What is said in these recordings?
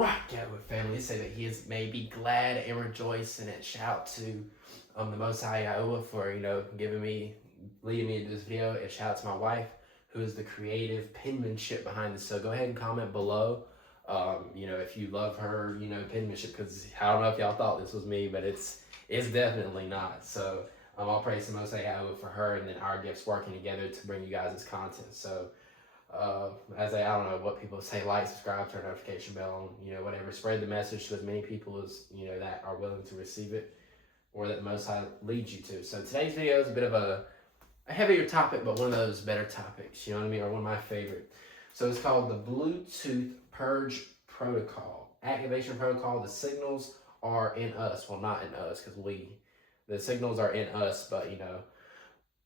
right, Gatwood family, say that he is maybe glad and rejoicing, and shout to the Most High Yahweh for leading me into this video, and shout out to my wife, who is the creative penmanship behind this. So go ahead and comment below, if you love her, penmanship, because I don't know if y'all thought this was me, but it's definitely not. So all praise to Most High Yahweh for her, and then our gifts working together to bring you guys this content. So. I don't know what people say, like, subscribe, turn notification bell on, whatever. Spread the message to as many people as, that are willing to receive it, or that the Most High leads you to. So today's video is a bit of a heavier topic, but one of those better topics, you know what I mean, or one of my favorite. So it's called the Bluetooth Purge Protocol. Activation protocol, the signals are in us. Well, not in us, because the signals are in us, but,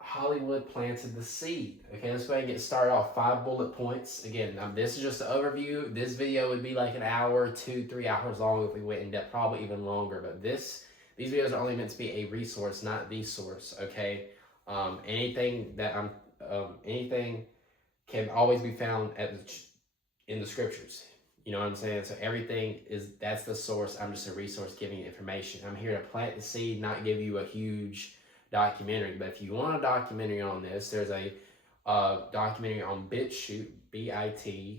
Hollywood planted the seed. Okay, let's go ahead and get started off. 5 bullet points. Again, this is just an overview. This video would be like an hour, 2-3 hours long if we went in depth, probably even longer. But these videos are only meant to be a resource, not the source. Okay, anything can always be found in the scriptures. You know what I'm saying? So that's the source. I'm just a resource giving you information. I'm here to plant the seed, not give you a huge documentary. But if you want a documentary on this, there's a documentary on BitChute, BITChute,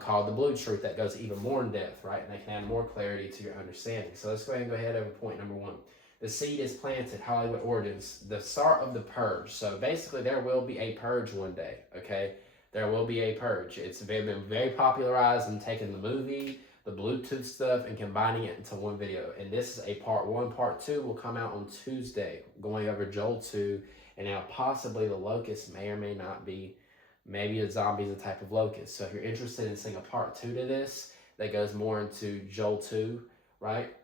called The Blue Truth, that goes even more in depth, right? And they can add more clarity to your understanding. So let's go ahead and go ahead over point number 1. The seed is planted, Hollywood origins, the start of the purge. So basically there will be a purge one day, okay? There will be a purge. It's been very popularized and taking the movie, the Bluetooth stuff, and combining it into one video. And this is a part 1. Part 2 will come out on Tuesday, going over Joel 2, and now possibly the locust may or may not be, maybe a zombie is a type of locust. So if you're interested in seeing a part 2 to this that goes more into Joel 2, right,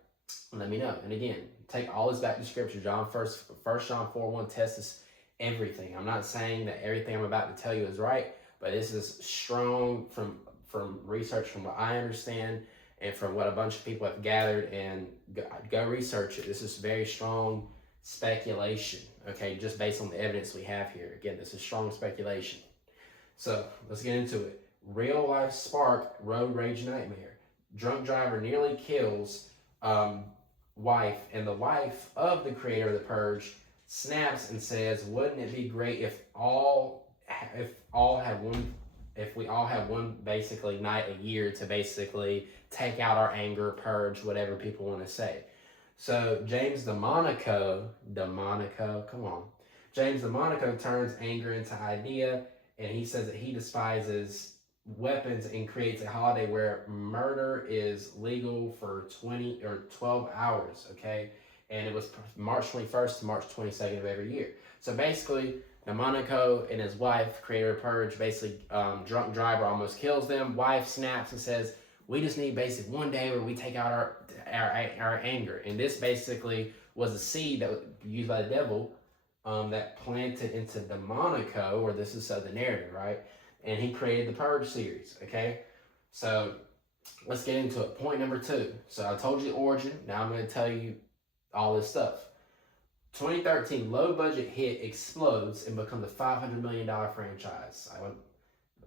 let me know. And again, take all this back to scripture. First John 4:1 tests everything. I'm not saying that everything I'm about to tell you is right, but this is strong from research, from what I understand, and from what a bunch of people have gathered. And go research it. This is very strong speculation, okay, just based on the evidence we have here. Again, this is strong speculation. So let's get into it. Real life spark, road rage nightmare. Drunk driver nearly kills wife, and the wife of the creator of the purge snaps and says, "Wouldn't it be great if we all have one basically night a year to basically take out our anger, purge, whatever people want to say." So James James the Monaco turns anger into idea, and he says that he despises weapons and creates a holiday where murder is legal for 20 or 12 hours, okay? And it was March 21st to March 22nd of every year. So basically, the Monaco and his wife, creator of Purge, basically drunk driver almost kills them. Wife snaps and says, "We just need basic one day where we take out our anger." And this basically was a seed that was used by the devil that planted into the Monaco, or this is the narrative, right? And he created the Purge series, okay? So let's get into it. Point number 2. So I told you the origin. Now I'm going to tell you all this stuff. 2013 low budget hit explodes and becomes a $500 million franchise. I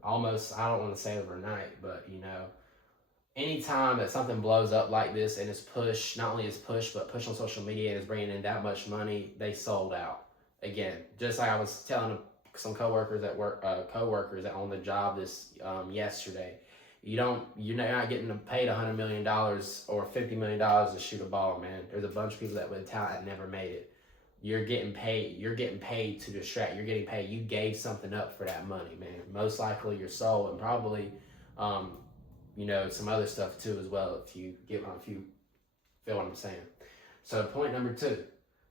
don't want to say overnight, but anytime that something blows up like this and is pushed, not only is pushed, but pushed on social media and is bringing in that much money, they sold out. Again, just like I was telling some coworkers that work, that on the job yesterday, you're not getting paid $100 million or $50 million to shoot a ball, man. There's a bunch of people that with talent that never made it. You're getting paid to distract. You're getting paid. You gave something up for that money, man. Most likely your soul, and probably, some other stuff too as well. If you feel what I'm saying. So point number 2,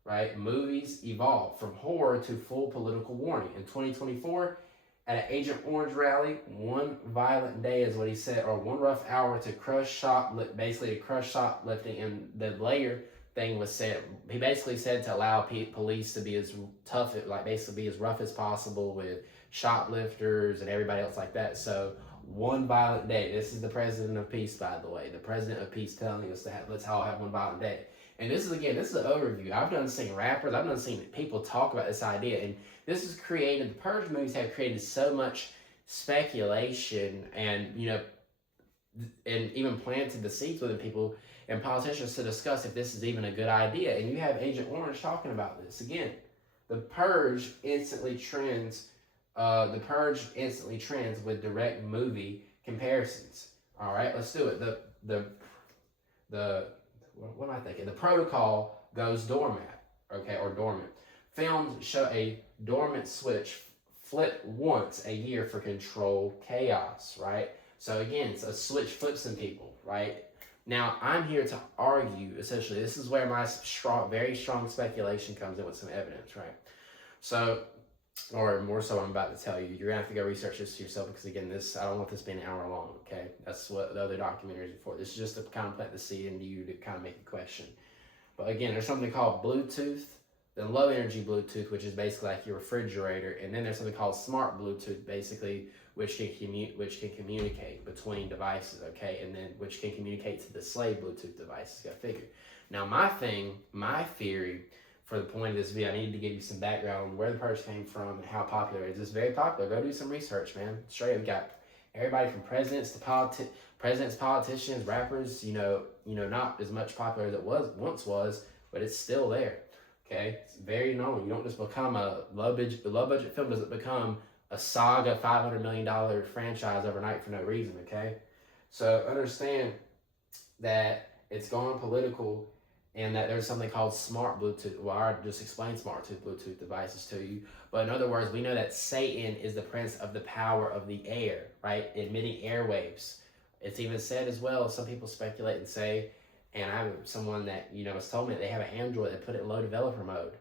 right? Movies evolve from horror to full political warning. In 2024, at an Agent Orange rally, one violent day is what he said, or one rough hour to crush shoplifting, and the layer thing was said. He basically said to allow police to be as tough, basically be as rough as possible with shoplifters and everybody else like that. So one violent day. This is the president of peace, by the way. The president of peace telling us let's all have one violent day. And this is an overview. I've seen rappers, seen people talk about this idea, and this has created, the Purge movies have created so much speculation and, and even planted the seeds within people and politicians to discuss if this is even a good idea. And you have Agent Orange talking about this again. The purge instantly trends. With direct movie comparisons. All right, let's do it. The what am I thinking? The protocol goes dormant. Okay, or dormant. Films show a dormant switch flip once a year for controlled chaos. Right. So again, it's a switch flips in people. Right. Now I'm here to argue. Essentially, this is where my very strong speculation comes in with some evidence. Right. So, or more so, I'm about to tell you. You're gonna have to go research this yourself because again, I don't want this being an hour long. Okay, that's what the other documentaries are for. This is just to kind of plant the seed into you to kind of make a question. But again, there's something called Bluetooth, then low energy Bluetooth, which is basically like your refrigerator, and then there's something called smart Bluetooth, basically, which can communicate between devices. Okay, and then which can communicate to the slave Bluetooth devices. Got figured. Now my theory. For the point of this video, I need to give you some background on where the purge came from and how popular it is. It's very popular. Go do some research, man. Straight up, we got everybody from presidents to politicians, rappers. Not as much popular as it once was, but it's still there. Okay, it's very known. You don't just become a low budget film doesn't become a saga $500 million franchise overnight for no reason. Okay, so understand that it's gone political. And that there's something called smart Bluetooth. Well, I just explained smart Bluetooth devices to you. But in other words, we know that Satan is the prince of the power of the air, right? Emitting airwaves. It's even said as well, some people speculate and say, and I have someone that, has told me that they have an Android that put it in low developer mode.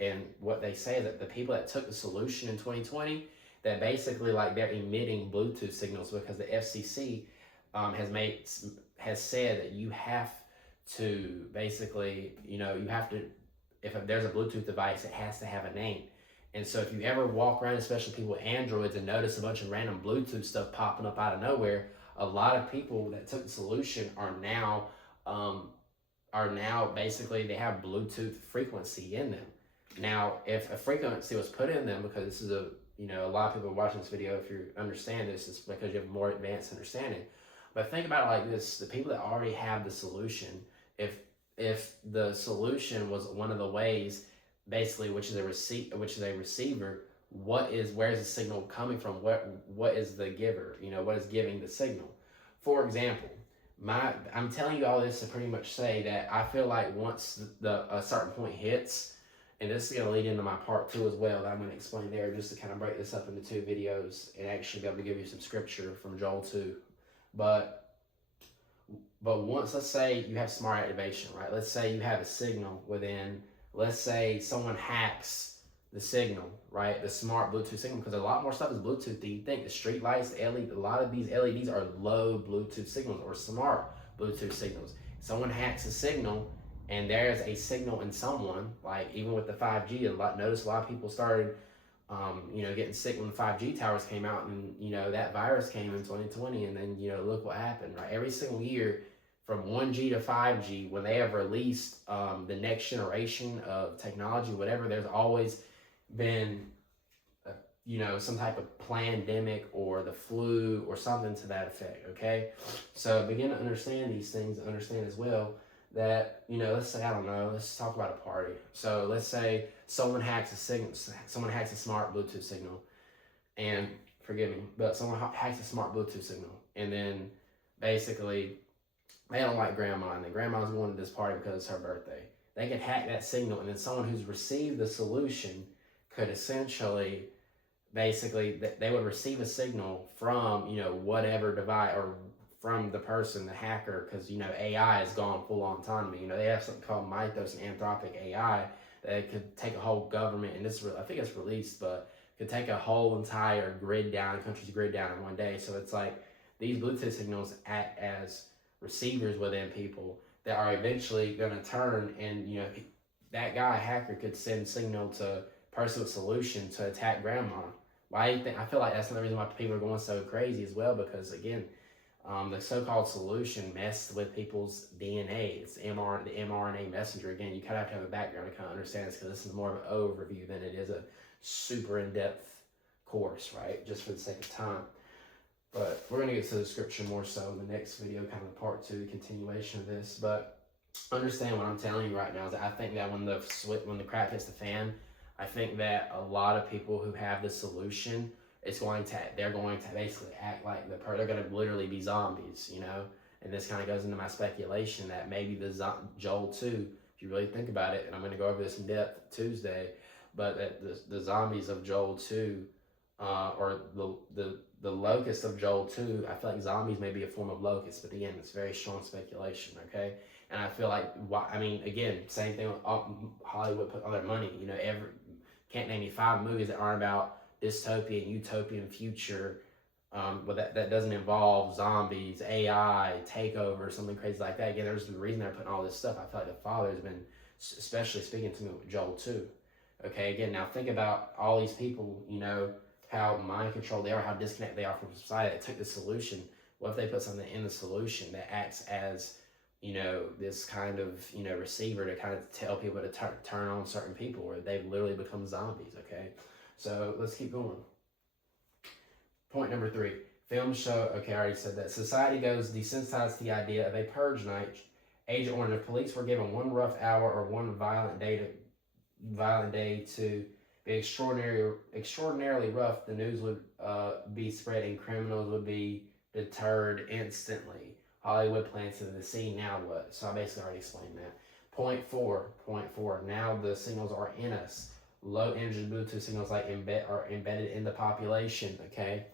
And what they say is that the people that took the solution in 2020, that basically like they're emitting Bluetooth signals because the FCC has said that you have to basically, you have to, if there's a Bluetooth device, it has to have a name. And so if you ever walk around, especially people with Androids, and notice a bunch of random Bluetooth stuff popping up out of nowhere, a lot of people that took the solution are now basically, they have Bluetooth frequency in them. Now, if a frequency was put in them, because this is a lot of people watching this video, if you understand this, it's because you have more advanced understanding. But think about it like this: the people that already have the solution, if the solution was one of the ways, basically, which is a receiver, where is the signal coming from? What is the giver? What is giving the signal? For example, I'm telling you all this to pretty much say that I feel like once a certain point hits, and this is going to lead into my part 2 as well, that I'm going to explain there, just to kind of break this up into 2 videos and actually be able to give you some scripture from Joel 2. But once, let's say you have smart activation, right? Let's say you have a signal within, let's say someone hacks the signal, right? The smart Bluetooth signal, because a lot more stuff is Bluetooth than you think. The street lights, the LED, a lot of these LEDs are low Bluetooth signals or smart Bluetooth signals. Someone hacks a signal and there's a signal in someone, like even with the 5G, notice a lot of people started getting sick when the 5G towers came out, and that virus came in 2020, and then look what happened, right? Every single year from 1G to 5G, when they have released the next generation of technology, whatever, there's always been some type of pandemic or the flu or something to that effect. Okay, so begin to understand these things, understand as well that let's say, I don't know, let's talk about a party. So let's say someone hacks a smart Bluetooth signal, and forgive me, but someone hacks a smart Bluetooth signal, and then basically they don't like grandma, and then grandma's going to this party because it's her birthday. They could hack that signal, and then someone who's received the solution could essentially, basically, they would receive a signal from whatever device, or from the person, the hacker, because AI has gone full on autonomy. They have something called Mythos and Anthropic AI that could take a whole government, and I think it's released, but could take a whole entire country's grid down in one day. So it's like these Bluetooth signals act as receivers within people that are eventually going to turn, and that guy hacker could send signal to person with solution to attack grandma. Why do you think? I feel like that's another reason why people are going so crazy as well, because again, the so-called solution messed with people's DNA. It's the mRNA messenger. Again, you kind of have to have a background to kind of understand this, because this is more of an overview than it is a super in-depth course, right? Just for the sake of time. But we're going to get to the scripture more so in the next video, kind of part 2, the continuation of this. But understand what I'm telling you right now is that I think that when the crap hits the fan, I think that a lot of people who have the solution, they're going to basically act like they're going to literally be zombies, you know? And this kind of goes into my speculation that maybe Joel 2, if you really think about it, and I'm going to go over this in depth Tuesday, but that the zombies of Joel 2, or the locust of Joel 2, I feel like zombies may be a form of locust, but again, it's very strong speculation, okay? And I feel like, again, same thing with Hollywood put all their money, you know, can't name me 5 movies that aren't about dystopian, utopian future, but that doesn't involve zombies, AI, takeover, something crazy like that. Again, there's the reason they're putting all this stuff. I feel like the Father's been especially speaking to me with Joel 2. Okay, again, now think about all these people, you know, how mind controlled they are, how disconnected they are from society. They took the solution. What if they put something in the solution that acts as, you know, this kind of, you know, receiver to kind of tell people to turn on certain people, where they've literally become zombies, okay? So let's keep going. Point number 3. Films show, okay, I already said that. Society goes desensitized to the idea of a purge night. Agent Orange, if police were given one rough hour or one violent day to be extraordinarily rough, the news would be spread and criminals would be deterred instantly. Hollywood planted the scene, now what? So I basically already explained that. Point four, now the signals are in us. Low energy Bluetooth signals are embedded in the population, okay?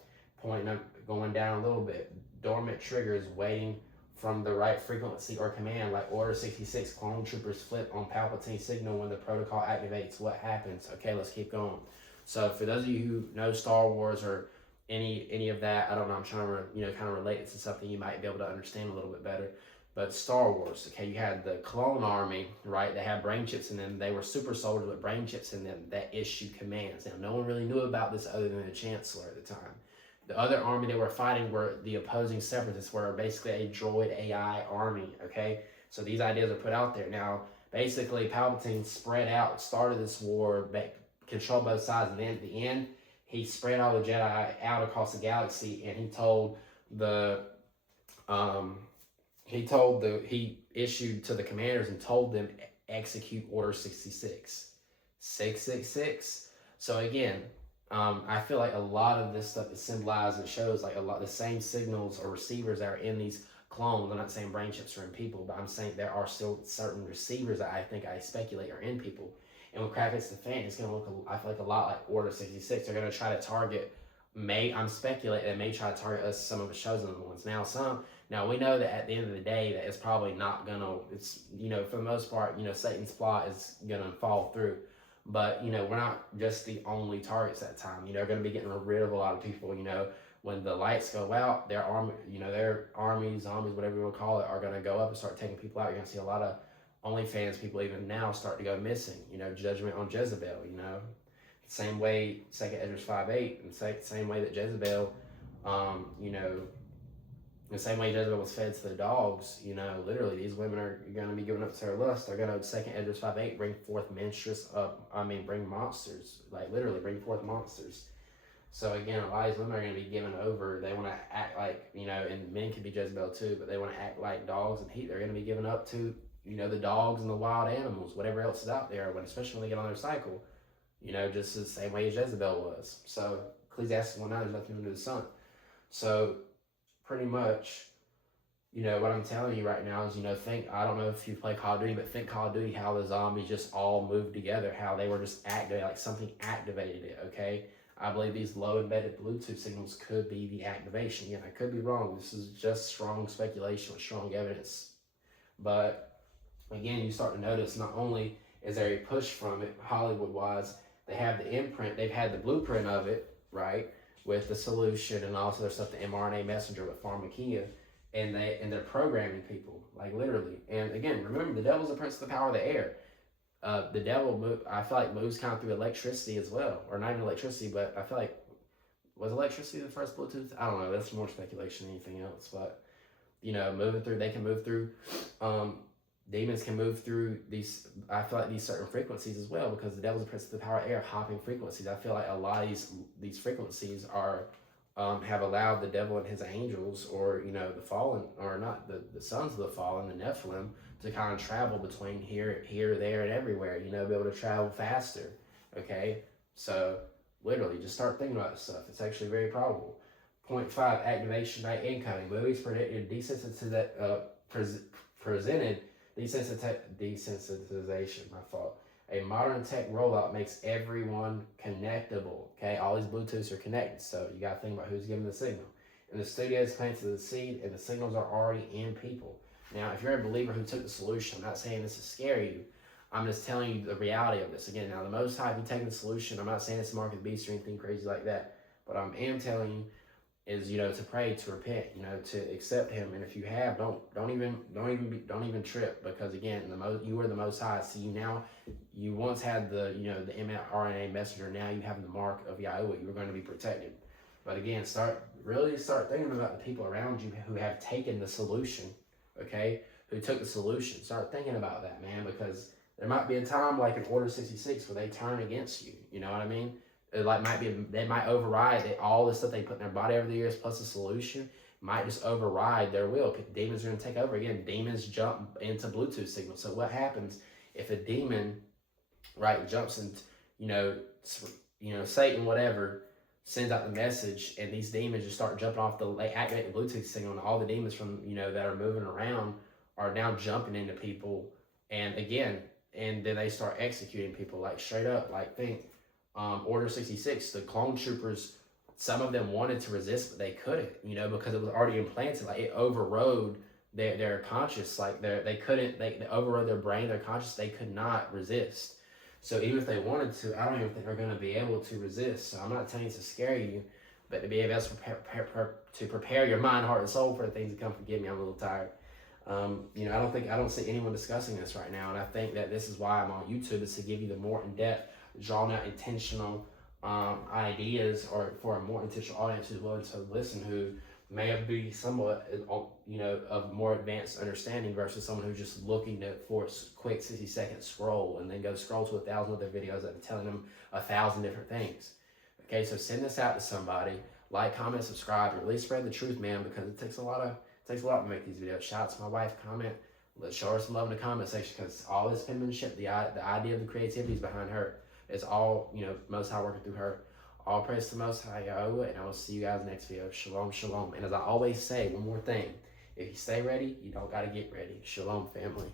Going down a little bit. Dormant triggers waiting from the right frequency or command, like Order 66, clone troopers flip on Palpatine signal when the protocol activates. What happens? Okay, let's keep going. So for those of you who know Star Wars or any of that, I don't know, I'm trying to kind of relate it to something you might be able to understand a little bit better. But Star Wars, okay, you had the clone army, right? They had brain chips in them. They were super soldiers with brain chips in them that issued commands. Now, no one really knew about this other than the Chancellor at the time. The other army they were fighting were the opposing separatists, were basically a droid AI army, okay? So these ideas are put out there. Now, basically, Palpatine spread out, started this war, controlled both sides, and then at the end, he spread all the Jedi out across the galaxy, and he issued to the commanders and told them, execute Order 66. 666. So again, I feel like a lot of this stuff is symbolized and shows like a lot the same signals or receivers that are in these clones. I'm not saying brain chips are in people, but I'm saying there are still certain receivers that I speculate are in people. And when crap hits the fan, it's going to look, I feel like, a lot like Order 66. They're going to try to target, I'm speculating they may try to target us, some of the chosen ones. Now we know that at the end of the day, that it's probably not going to, for the most part, Satan's plot is going to fall through. But, we're not just the only targets that time. They're going to be getting rid of a lot of people, when the lights go out, their armies, zombies, whatever you want to call it, are going to go up and start taking people out. You're going to see a lot of OnlyFans people even now start to go missing, judgment on Jezebel, same way 2nd Esdras 5:8, and same way that Jezebel, the same way Jezebel was fed to the dogs, literally these women are going to be given up to their lust. They're going to, 2nd Esdras 5:8, bring forth bring monsters, like literally bring forth monsters. So again, a lot of these women are going to be given over. They want to act like, and men could be Jezebel too, but they want to act like dogs and they're going to be given up to, the dogs and the wild animals, whatever else is out there, especially when they get on their cycle, just the same way as Jezebel was. So Ecclesiastes 1:9, there's nothing under the sun. So pretty much, what I'm telling you right now is, I don't know if you play Call of Duty, but think Call of Duty, how the zombies just all moved together, how they were just activated, like something activated it, okay? I believe these low embedded Bluetooth signals could be the activation. Again, I could be wrong. This is just strong speculation with strong evidence. But again, you start to notice not only is there a push from it, Hollywood-wise, they have the imprint, they've had the blueprint of it, right, with the solution, and also there's stuff, the mRNA messenger with pharmakia, and they're programming people, like literally. And again, remember, the devil's the prince of the power of the air. The devil, I feel like, moves kind of through electricity as well, or not even electricity, but I feel like, was electricity the first Bluetooth? I don't know, that's more speculation than anything else, but, moving through, they can move through demons can move through these, I feel like, these certain frequencies as well, because the devil's a prince of the power of air, hopping frequencies. I feel like a lot of these frequencies are have allowed the devil and his angels, or the fallen, or not, the sons of the fallen, the Nephilim, to kind of travel between here, there, and everywhere. Be able to travel faster. Okay, so literally, just start thinking about this stuff. It's actually very probable. Point 5, activation night incoming. Movies predicted presented desensitization. My fault. A modern tech rollout makes everyone connectable. Okay, all these Bluetooths are connected, so you got to think about who's giving the signal. And the studios planted the seed, and the signals are already in people. Now, if you're a believer who took the solution, I'm not saying this to scare you. I'm just telling you the reality of this. Again, now the Most High, if you take the solution, I'm not saying it's the mark of the beast or anything crazy like that, but I am telling you is to pray, to repent, to accept Him. And if you have, don't even trip, because again, you are the Most High. See, you once had the the mRNA messenger. Now you have the mark of Yahweh. You are going to be protected. But again, start thinking about the people around you who have taken the solution. Okay, who took the solution. Start thinking about that, man, because there might be a time like in Order 66 where they turn against you. You know what I mean? They might override all the stuff they put in their body over the years, plus the solution might just override their will. Demons are going to take over. Again, demons jump into Bluetooth signals. So what happens if a demon, right, jumps into, Satan, whatever, sends out the message, and these demons just start jumping off they activate the Bluetooth signal, and all the demons from, that are moving around are now jumping into people, and then they start executing people, like straight up, like think, Order 66, the clone troopers, some of them wanted to resist, but they couldn't, because it was already implanted. Like, it overrode their conscious, like they overrode their brain, their conscious. They could not resist. So even if they wanted to, I don't even think they're going to be able to resist. So I'm not telling you to scare you, but to be able to prepare your mind, heart, and soul for the things to come. Forgive me, I'm a little tired. I don't see anyone discussing this right now, and I think that this is why I'm on YouTube, is to give you the more in-depth, drawn out, intentional ideas, or for a more intentional audience who's willing to listen, who may be somewhat, of more advanced understanding, versus someone who's just looking for a quick 60-second scroll and then go scroll to 1,000 other videos that are telling them 1,000 different things. Okay, so send this out to somebody. Like, comment, subscribe, and really spread the truth, man, because it takes a lot to make these videos. Shout out to my wife. Comment. Let's show her some love in the comment section, because all this penmanship, the idea of the creativity is behind her. It's all, Most High working through her. All praise to Most High Yahweh, and I will see you guys next video. Shalom, shalom. And as I always say, one more thing. If you stay ready, you don't got to get ready. Shalom, family.